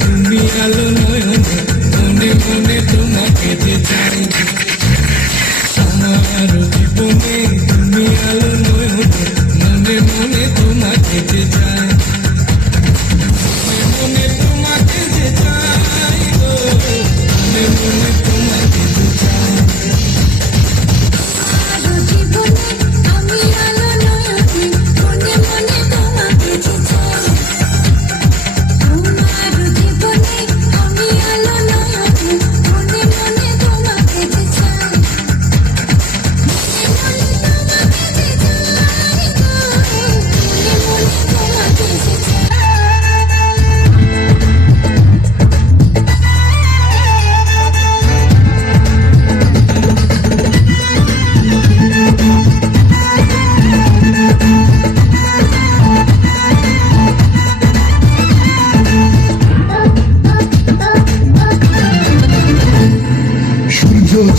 তুমি আলো নয়নে মনে মনে তোমাকে যে চাই, আমার জীবনে তুমি আলো নয়নে মনে মনে তোমাকে যে চাই, মনে তোমাকে যে চাই গো, মনে মনে তোমাকে যে চাই।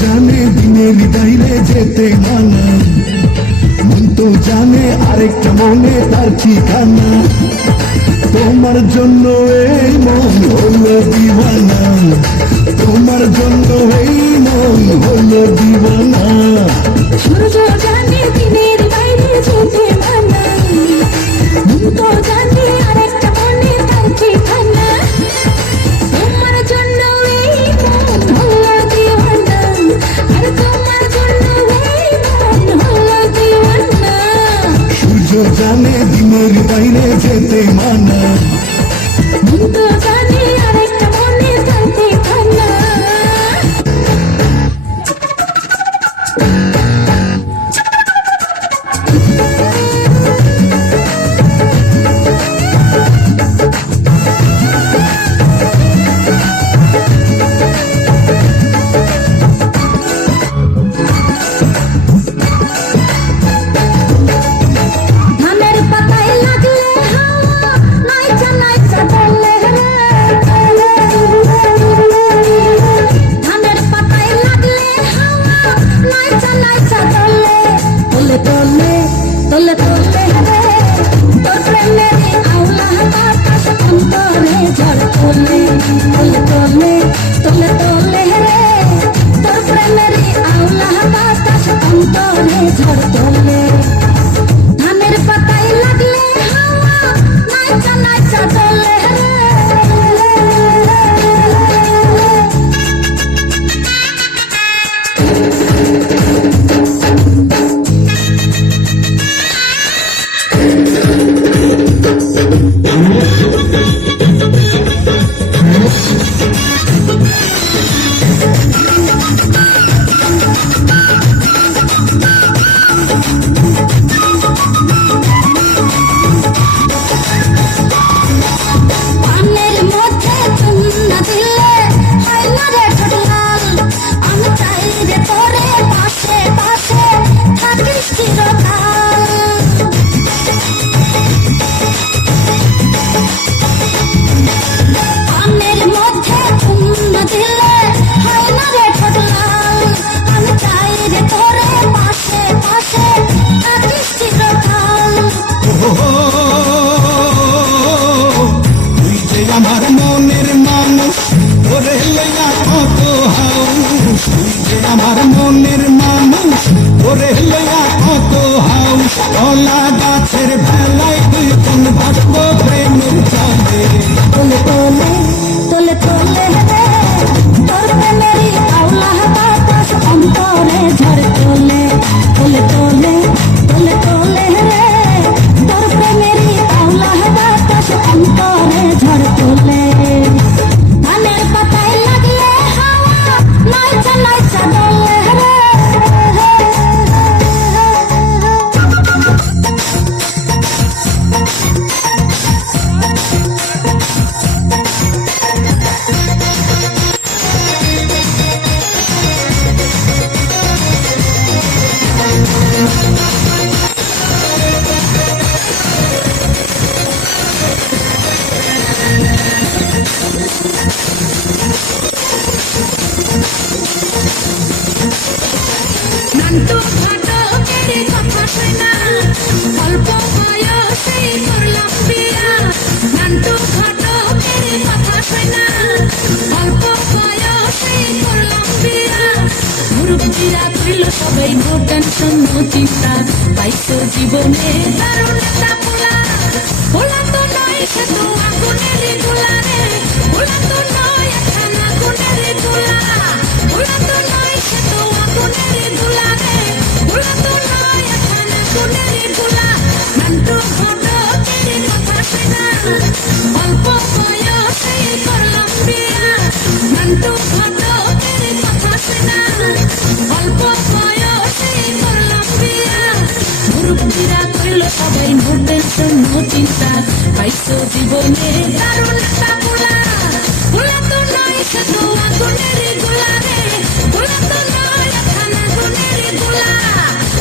জানে দিনের বাইরে যেতে মানা, মন তো জানে আরেকটা মনে তার ঠিকানা, তোমার জন্য এই মন হলো দিওয়ানা, তোমার জন্য এই মন হলো দিওয়ানা। সূর্য জানে দিনের বাইরে যেতে মানা, মন তো জানে আরেকটা মনে তার ঠিকানা, তোমার জন্য এই মন হলো দিওয়ানা, আর তোমার জন্য এই মন হলো দিওয়ানা। সূর্য জানে দিনের বাইরে যেতে মানা, মন তো জানে আরেকটা মনে তার ঠিকানা। ধানের পাতায় লাগলে হাওয়া, নাই নান্টু ঘটকের কথা শোনা অল্প বয়সে করলাম বিয়া নান্টু ঘটকের কথা শোনা অল্প বয়সে করলাম বিয়া মুরব্বীরা কইল সবাই নো টেনশন নো চিন্তা পাইছো জীবনে দারুণ একটা পোলা পোলা তো নয় সে তো আগুনের গোলা রে পোলা তো নয় একখানা আগুনের গোলা পোলা তো নয় সে তো আগুনের গোলা রে পোলা তো নয় একখানা আগুনের গোলা নান্টু ঘটকের কথা শোনা অল্প বয়সে করলাম বিয়া নান্টু ঘটকের কথা শোনা অল্প বয়সে করলাম বিয়া মুরব্বীরা কইল সবাই নো টেনশন নো চিন্তা পাইছো জীবনে দারুণ একটা পোলা পোলা তো নয় সে তো আগুনের গোলা রে পোলা তো নয় একখানা আগুনের গোলা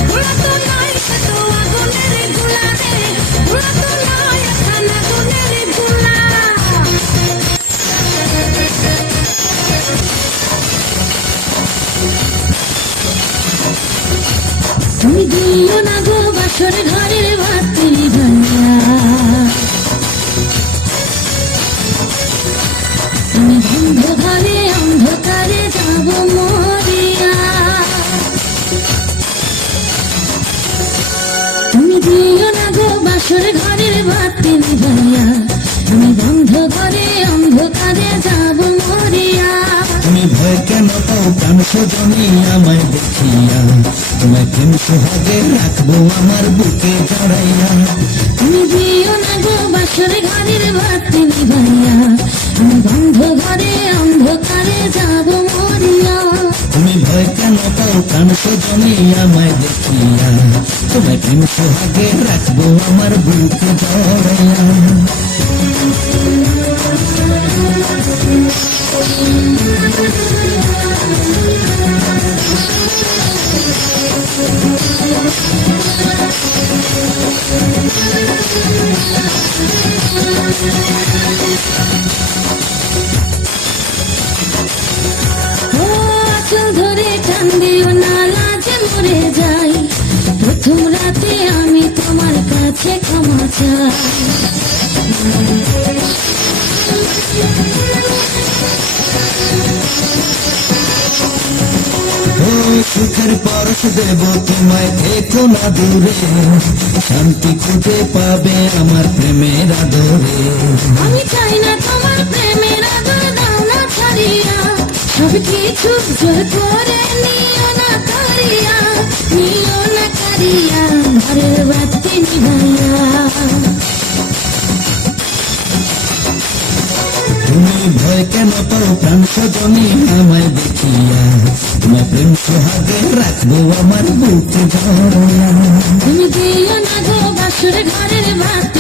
পোলা তো নয় সে তো আগুনের গোলা রে পোলা তো নয় একখানা আগুনের গোলা তুমি দিও না গো বাসর ঘরের বাতি ভাইয়া তুমি বন্ধ ঘরে অন্ধকারে যাব মরিয়া তুমি দিও না গো বাসর ঘরের বাতি ভাইয়া তুমি বন্ধ ঘরে অন্ধকারে যাব মরিয়া তুমি ভয় কেন পাও প্রাণ সজনী আমায় দেখিয়া তোমায় প্রেম সোহাগে রাখবো আমার বুকে জড়াইয়া তুমি দিও না গো বাসর ঘরের বাতি ভাইয়া আমি বন্ধ ঘরে অন্ধকারে যাব মরিয়া তুমি ভয় কেন পাও প্রাণ সজনী আমায় দেখিয়া তোমায় প্রেম সোহাগে রাখবো আমার বুকে জড়াইয়া ও আঁচল ধরে টান দিও না লাজে মরে যাই প্রথম রাতে আমি তোমার কাছে ক্ষমা চাই ও সুখের পরশ দেব তোমায় থেকো না দূরে শান্তি খুঁজে পাবে আমার প্রেমের আদরে আমি চাই না তোমার প্রেমের আদর দাও না ছাড়িয়া সব কিছু জোর করে নিও না কারিয়া ঘরের বাতি নিভাইয়া তুমি ভয় কেন পাও প্রাণ সজনী আমায় দেখিয়া তোমায় প্রেম সোহাগে রাখবো আমার বুকে জড়াইয়া তুমি দিও না গো বাসর ঘরের বাতি